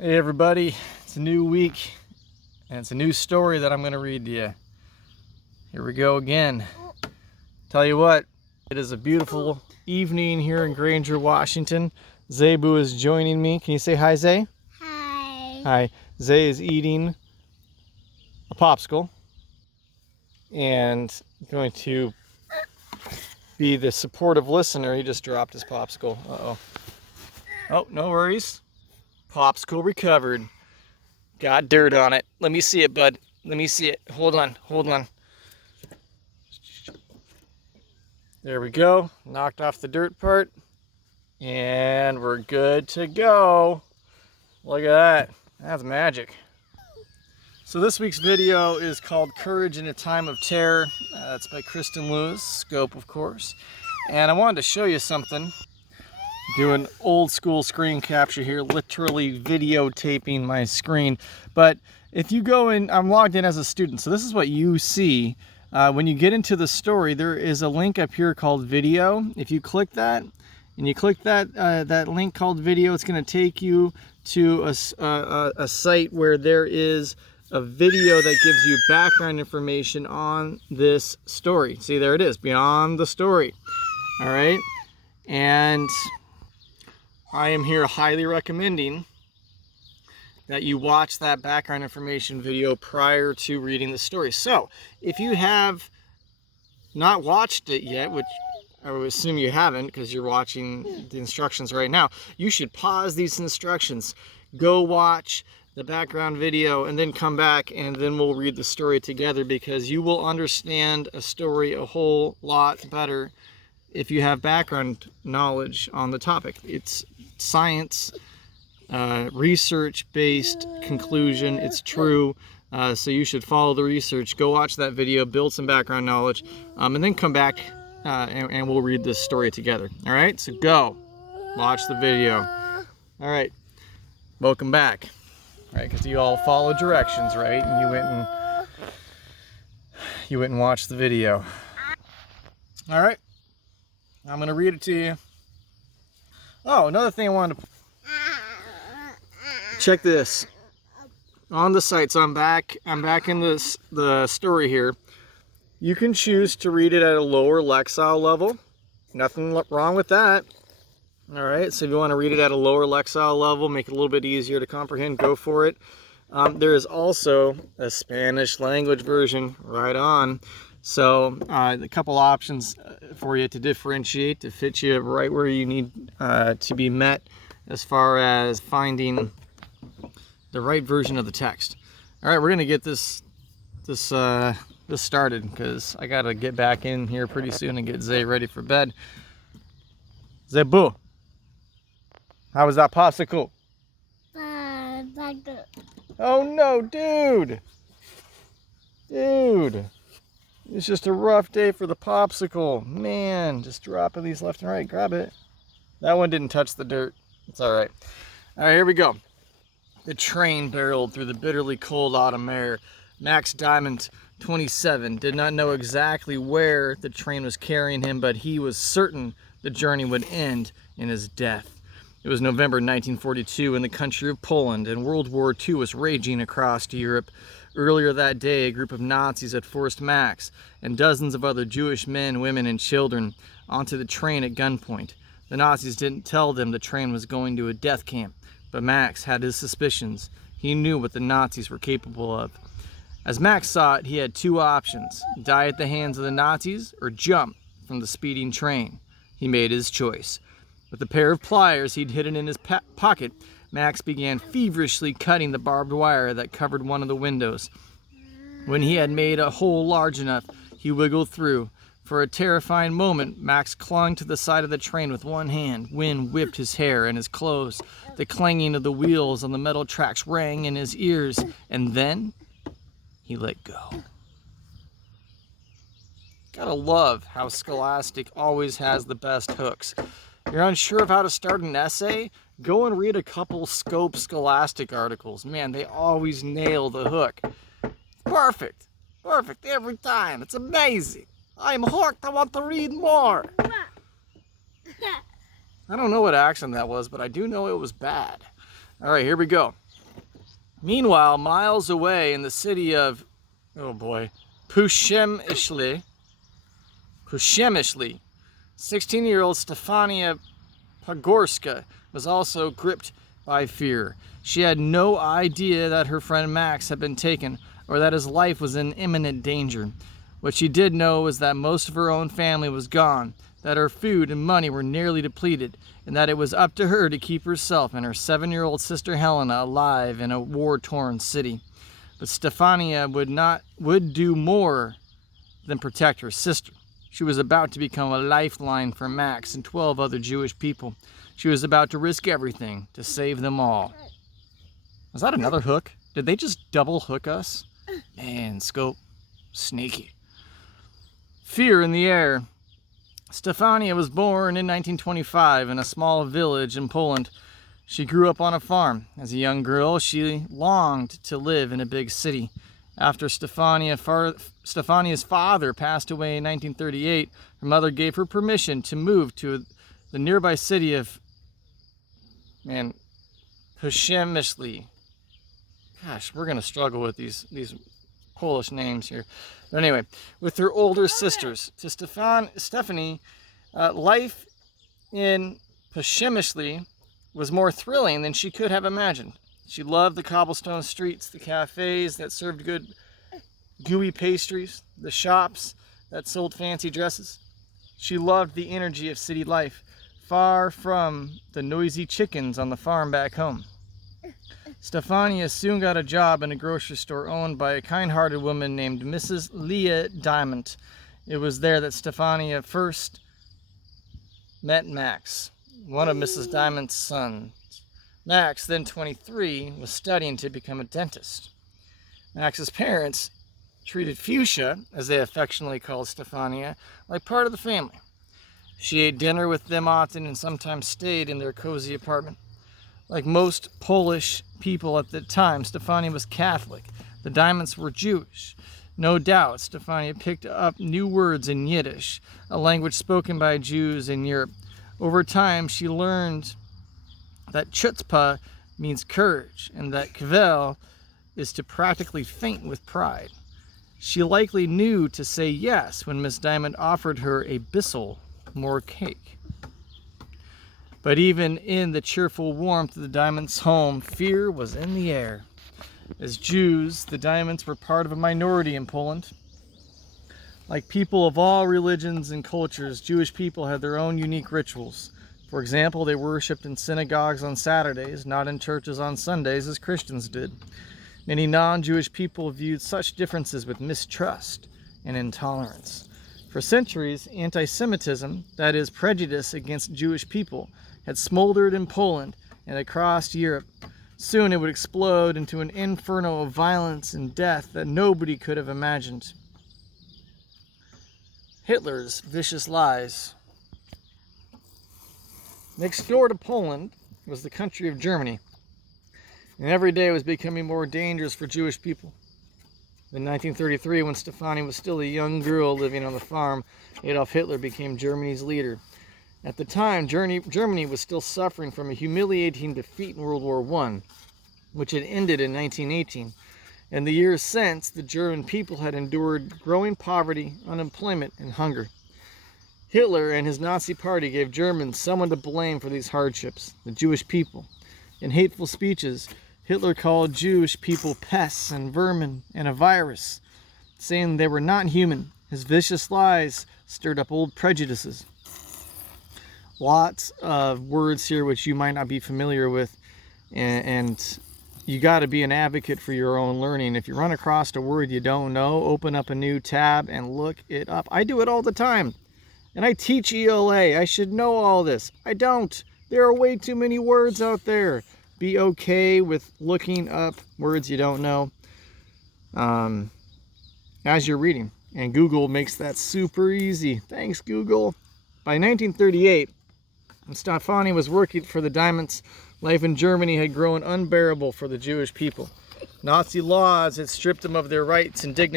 Hey everybody, it's a new week and it's a new story that I'm going to read to you. Here we go again. Tell you what, it is a beautiful evening here in Granger, Washington. Zebu is joining me. Can you say hi, Zay? Hi. Hi. Zay is eating a popsicle and going to be the supportive listener. He just dropped his popsicle. Uh-oh. Oh, no worries. Popsicle recovered. Got dirt on it. Let me see it, bud. Let me see it. Hold on. There we go. Knocked off the dirt part. And we're good to go. Look at that. That's magic. So this week's video is called Courage in a Time of Terror. It's by Kristen Lewis, Scope of course. And I wanted to show you something. Doing old school screen capture here, literally videotaping my screen. But if you go in, I'm logged in as a student, so this is what you see. When you get into the story, there is a link up here called video. If you click that, and you click that link called video, it's going to take you to a site where there is a video that gives you background information on this story. See, there it is, beyond the story. All right, and I am here highly recommending that you watch that background information video prior to reading the story. So, if you have not watched it yet, which I would assume you haven't because you're watching the instructions right now, you should pause these instructions, go watch the background video, and then come back and then we'll read the story together, because you will understand a story a whole lot better if you have background knowledge on the topic. It's science, research-based conclusion. It's true, so you should follow the research. Go watch that video, build some background knowledge, and then come back and we'll read this story together. All right, so go watch the video. All right, welcome back. All right, because you all follow directions, right? And you went and watched the video. All right, I'm gonna read it to you. Oh, another thing I wanted to check this on the site. So I'm back in the story here. You can choose to read it at a lower Lexile level. Nothing wrong with that. All right, so if you want to read it at a lower Lexile level, make it a little bit easier to comprehend, go for it. There is also a Spanish language version right on. So a couple options for you to differentiate, to fit you right where you need to be met as far as finding the right version of the text. All right, we're gonna get this started, because I gotta get back in here pretty soon and get Zay ready for bed. Zebu, how was that popsicle? Oh no, dude! It's just a rough day for the popsicle. Man, just dropping these left and right. Grab it. That one didn't touch the dirt. It's all right. All right, here we go. The train barreled through the bitterly cold autumn air. Max Diamond, 27, did not know exactly where the train was carrying him, but he was certain the journey would end in his death. It was November 1942 in the country of Poland, and World War II was raging across Europe. Earlier that day, a group of Nazis had forced Max and dozens of other Jewish men, women, and children onto the train at gunpoint. The Nazis didn't tell them the train was going to a death camp, but Max had his suspicions. He knew what the Nazis were capable of. As Max saw it, he had two options: die at the hands of the Nazis or jump from the speeding train. He made his choice. With a pair of pliers he'd hidden in his pocket, Max began feverishly cutting the barbed wire that covered one of the windows. When he had made a hole large enough, he wiggled through. For a terrifying moment, Max clung to the side of the train with one hand. Wind whipped his hair and his clothes. The clanging of the wheels on the metal tracks rang in his ears, and then he let go. Gotta love how Scholastic always has the best hooks. You're unsure of how to start an essay? Go and read a couple Scope Scholastic articles. Man, they always nail the hook. Perfect every time. It's amazing. I'm hooked. I want to read more. I don't know what accent that was, but I do know it was bad. All right, here we go. Meanwhile, miles away in the city of, oh boy, Przemyśl, 16-year-old Stefania Pogorska was also gripped by fear. She had no idea that her friend Max had been taken or that his life was in imminent danger. What she did know was that most of her own family was gone, that her food and money were nearly depleted, and that it was up to her to keep herself and her 7-year-old sister Helena alive in a war-torn city. But Stefania would do more than protect her sister. She was about to become a lifeline for Max and 12 other Jewish people. She was about to risk everything to save them all. Was that another hook? Did they just double hook us? Man, Scope, sneaky. Fear in the air. Stefania was born in 1925 in a small village in Poland. She grew up on a farm. As a young girl, she longed to live in a big city. After Stefania's father passed away in 1938, her mother gave her permission to move to the nearby city of Przemyśl. Gosh, we're going to struggle with these Polish names here. But anyway, with her older sisters. To Stephanie, life in Przemyśl was more thrilling than she could have imagined. She loved the cobblestone streets, the cafes that served good gooey pastries, the shops that sold fancy dresses. She loved the energy of city life, far from the noisy chickens on the farm back home. Stefania soon got a job in a grocery store owned by a kind-hearted woman named Mrs. Leah Diamond. It was there that Stefania first met Max, one of Mrs. Diamond's sons. Max, then 23, was studying to become a dentist. Max's parents treated Fuchsia, as they affectionately called Stefania, like part of the family. She ate dinner with them often and sometimes stayed in their cozy apartment. Like most Polish people at the time, Stefania was Catholic. The Diamonds were Jewish. No doubt, Stefania picked up new words in Yiddish, a language spoken by Jews in Europe. Over time, she learned that chutzpah means courage, and that kvel is to practically faint with pride. She likely knew to say yes when Miss Diamond offered her a bissel more cake. But even in the cheerful warmth of the Diamonds' home, fear was in the air. As Jews, the Diamonds were part of a minority in Poland. Like people of all religions and cultures, Jewish people had their own unique rituals. For example, they worshipped in synagogues on Saturdays, not in churches on Sundays as Christians did. Many non-Jewish people viewed such differences with mistrust and intolerance. For centuries, anti-Semitism, that is, prejudice against Jewish people, had smoldered in Poland and across Europe. Soon it would explode into an inferno of violence and death that nobody could have imagined. Hitler's vicious lies. Next door to Poland was the country of Germany, and every day was becoming more dangerous for Jewish people. In 1933, when Stefania was still a young girl living on the farm, Adolf Hitler became Germany's leader. At the time, Germany was still suffering from a humiliating defeat in World War I, which had ended in 1918. In the years since, the German people had endured growing poverty, unemployment, and hunger. Hitler and his Nazi party gave Germans someone to blame for these hardships, the Jewish people. In hateful speeches, Hitler called Jewish people pests and vermin and a virus, saying they were not human. His vicious lies stirred up old prejudices. Lots of words here which you might not be familiar with, and you got to be an advocate for your own learning. If you run across a word you don't know, open up a new tab and look it up. I do it all the time. And I teach ELA. I should know all this. I don't. There are way too many words out there. Be okay with looking up words you don't know as you're reading. And Google makes that super easy. Thanks, Google. By 1938, when Stefania was working for the Diamonds, life in Germany had grown unbearable for the Jewish people. Nazi laws had stripped them of their rights and dignity.